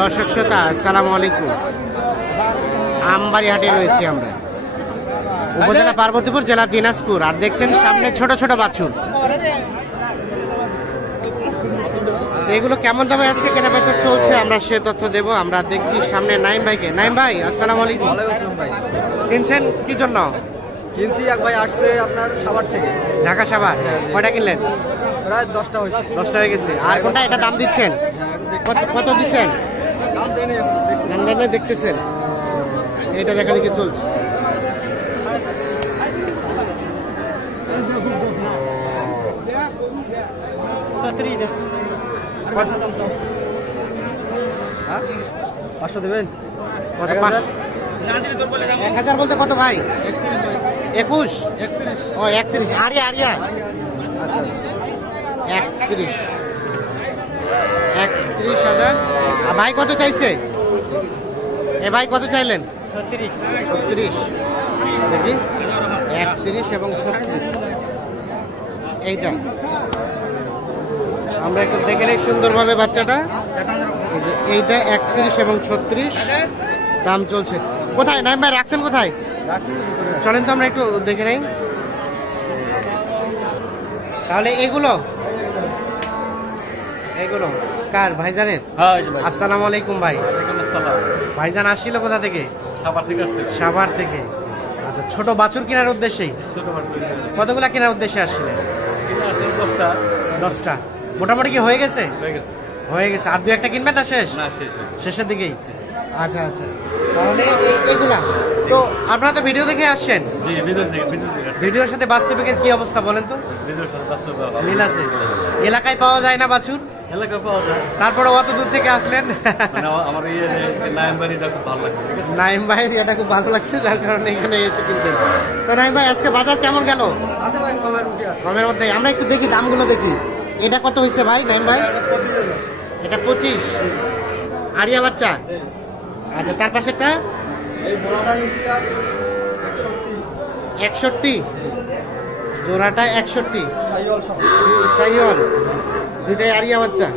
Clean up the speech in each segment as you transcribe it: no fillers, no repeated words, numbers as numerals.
দর্শক শ্রোতা আসসালামু আলাইকুম। আমবাড়ি হাটে রয়েছি আমরা, উপজেলা পার্বতীপুর, জেলা দিনাজপুর। আর দেখছেন সামনে ছোট ছোট বাছুর। এগুলো কেমন দামে আজকে কেনাবেচা চলছে আমরা সে তথ্য দেব। আমরা দেখছি সামনে নাইম ভাইকে। নাইম ভাই আসসালামু আলাইকুম। কিনছেন কি জন্য? কিনছি এক ভাই আসছে আপনার সাভার থেকে, ঢাকা সাভার। কয়টা কিনলেন? প্রায় 10টা হয়েছে। 10টা হয়ে গেছে। আর কোনটা এটা দাম দিচ্ছেন? কত দিচ্ছেন? দাম দেয়নি, দাম দেখতেছেন, এটা দেখা দেখি চলছে। হ্যাঁ 500 দেবেন? কত? 1000 বলতে কত ভাই? 21? ও 31। আরিয়া আরিয়া, আচ্ছা 31,000। আর ভাই কত চাইছে? এ ভাই কত চাইলেন? 36। দেখি 31 এবং 36। এইটা আমরা একটু দেখে নেই সুন্দরভাবে বাচ্চাটা। এইটা 31 এবং 36 দাম চলছে। কোথায় নাইম ভাই রাখছেন কোথায়? চলেন তো আমরা একটু দেখে নেই। তাহলে এগুলো কার ভাইজানের? আসসালামু আলাইকুম ভাই। ভাইজান আসছিল কোথা থেকে? সাভার থেকে। আচ্ছা, ছোট বাছুর কেনার উদ্দেশ্যেই? কতগুলা কেনার উদ্দেশ্যে আসছিলেন? 10টা। মোটামুটি কি হয়ে গেছে? হয়ে গেছে। আর 2-1টা কিনবেন না? শেষের দিকেই। আচ্ছা আচ্ছা, তাহলে এগুলা তো আপনারা তো ভিডিও দেখে আসছেন। ভিডিওর সাথে বাস্তবিকের কি অবস্থা বলেন তো? মিল আছে? এলাকায় পাওয়া যায় না বাছুর? তারপরে অত দূর থেকে আসলেন। আমার নাইম ভাইটা খুব ভালো লাগছে। নাইম ভাই এটা খুব ভালো লাগছে, যার কারণে এখানে এসে কিনছেন। তো নাইম ভাই আজকে বাজার কেমন গেল? কমের মধ্যে। আমরা একটু দেখি দামগুলো দেখি। এটা কত হয়েছে ভাই নাইম ভাই? এটা 25। আরিয়া বাচ্চা। আচ্ছা, তার পাশেরটা 61। জোড়াটা 61। শাহিওয়াল, দুইটাই আরিয়া বাচ্চা।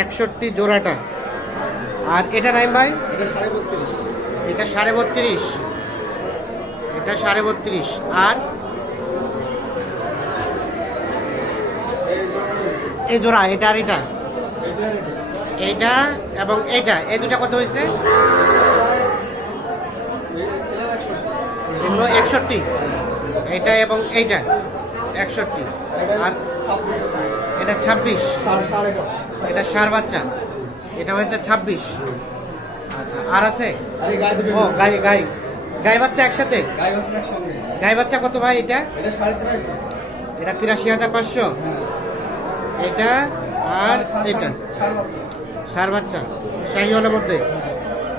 61 জোড়াটা। আর এটা নাইম ভাই? এটা 32.5। এটা 32.5। এটা 32.5। আর এই জোড়া, এটা আর এটা, এইটা এবং এইটা, এই দুটা কত হয়েছে? এগুলো 61। এইটা এবং এইটা 61। আর এটা 26। এটা ষাঁড় বাচ্চা, এটা হচ্ছে 26। আচ্ছা, আর আছে? ও গাই বাচ্চা একসাথে। গাই বাচ্চা কত ভাই? এটা 83,500। এটা আর এটা ষাঁড় বাচ্চা শাহিওয়ালের মধ্যে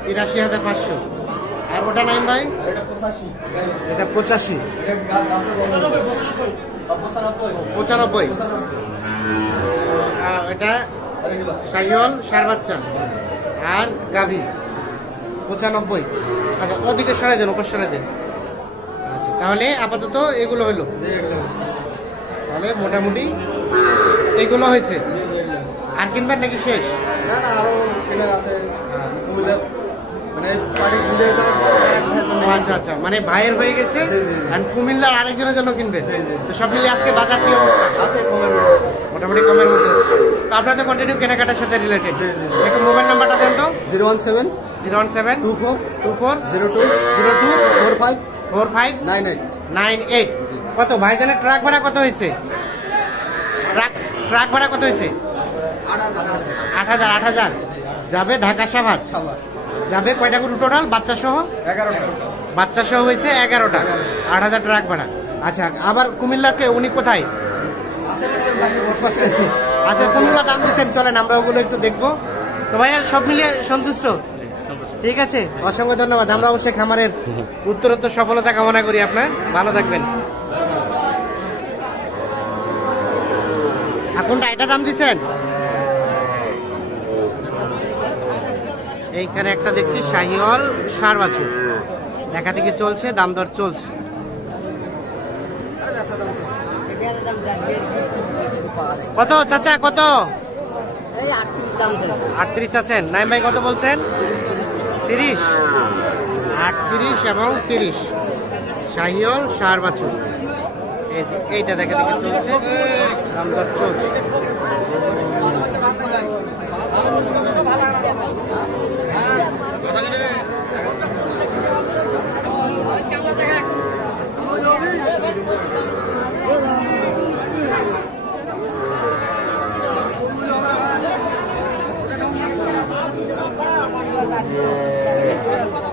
83,500। আর ওটা নাইম ভাই? এটা 85। 95। এটা শাহিওয়াল ষাঁড় বাচ্চা আর গাভী 95। আচ্ছা, ওদিকে সরাই দেন, ওপর সরাই দেন। আচ্ছা, তাহলে আপাতত এগুলো হইলো। তাহলে মোটামুটি এগুলো হয়েছে। আর কিনবেন নাকি শেষ? না না, আরো কেনার আছে। আচ্ছা আচ্ছা, মানে ভাইয়ের হয়ে গেছে আর কুমিল্লার আরেকজনের জন্য কিনবেন। তো সব মিলিয়ে আজকে বাজার কি অবস্থা? মোটামুটি কমের মধ্যে। তো আপনাদের কন্টিনিউ কেনাকাটার সাথে রিলেটেড একটু মোবাইল নাম্বারটা দেন তো। 017 24 02 45 98। কত ভাইজানের ট্রাক ভাড়া কত হয়েছে? ট্রাক ভাড়া কত হয়েছে? 8,000 যাবে ঢাকা সাভার যাবে। কয়টা গরু টোটাল বাচ্চা সহ? 11টা। বাচ্চা সহ হয়েছে 11টা। 8,000 ট্রাক ভাড়া। আচ্ছা, আবার কুমিল্লাকে উনি কোথায়? আচ্ছা, কোনগুলো দাম দিচ্ছেন চলেন আমরা ওগুলো একটু দেখবো। তো ভাইয়া সব মিলিয়ে সন্তুষ্ট? ঠিক আছে, অসংখ্য ধন্যবাদ। আমরা অবশ্যই খামারের উত্তরোত্তর সফলতা কামনা করি আপনার। ভালো থাকবেন। কোনটা এটা দাম দিচ্ছেন? এইখানে একটা দেখছি শাহিওয়াল ষাঁড় বাছুর, দেখা দেখি চলছে, দাম দর চলছে। কত চাচা কত? 38 আছেন। নাইম ভাই কত বলছেন? 30। 38 এবং 30 শাহিওয়াল সার বাছুর। এই যে এইটা দেখে দেখে চলছে, দাম দর চলছে।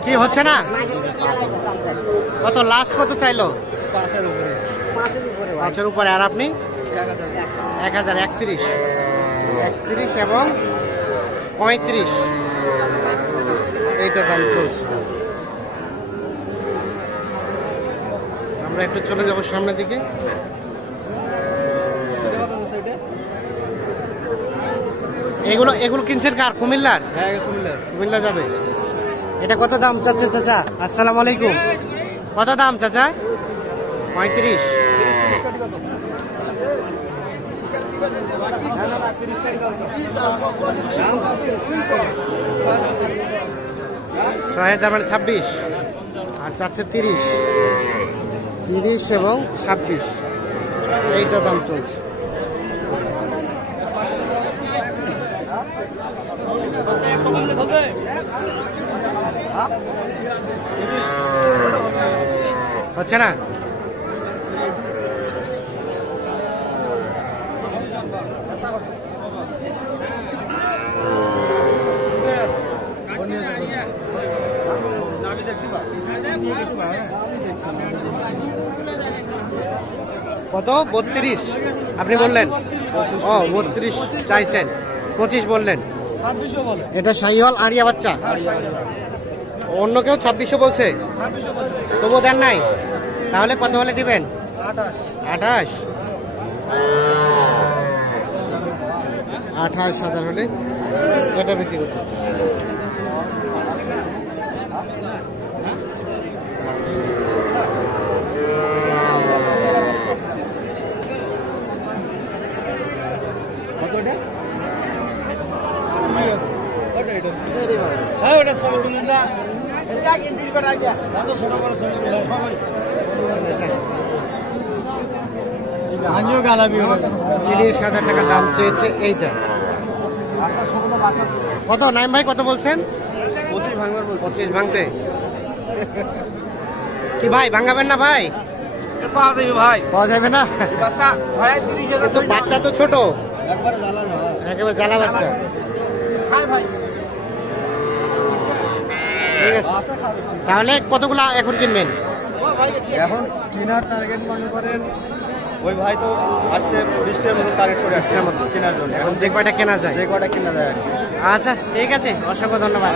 কি হচ্ছে না? কত লাস্ট কত চাইলো? 5-এর উপরে। আর আপনি? 1000। 31 এবং 35 এইটা দাম চলছে। আমরা একটু চলে যাব সামনের দিকে। এগুলো কিনছেন কার? কুমিল্লার? কুমিল্লা যাবে। এটা কত দাম চাচ্ছে চাচা? আসসালামু আলাইকুম। কত দাম চাচা? 35। ছয় দাম 26 আর চাচ্ছে 30 এবং 26 এইটা দাম চলছে। হচ্ছে না? কত? 32 আপনি বললেন? ও 32 চাইছেন, 25 বললেন। এটা শাহিওয়াল আরিয়া বাচ্চা। অন্য কেউ 2600 বলছে, তবুও দেন নাই? তাহলে কত হলে দিবেন? 28,000 হলে এটা বিক্রি করতে। টাকা দাম চেয়েছে এইটা। কত নাইম ভাই কত বলছেন? 25 ভাঙতে। কি ভাই ভাঙাবেন না ভাই? পাওয়া যাবে না? কিন্তু বাচ্চা তো ছোট, একেবারে জ্বালা বাচ্চা। ঠিক আছে, তাহলে কতগুলা এখন কিনবেন? এখন কেনার টার্গেট মনে করেন ওই ভাই তো আসছে 20টার মতো টার্গেট করে আসছে মতো কেনার জন্য। এখন যে কয়টা কেনা যায়, যে কয়টা কেনা যায়। আচ্ছা ঠিক আছে, অসংখ্য ধন্যবাদ।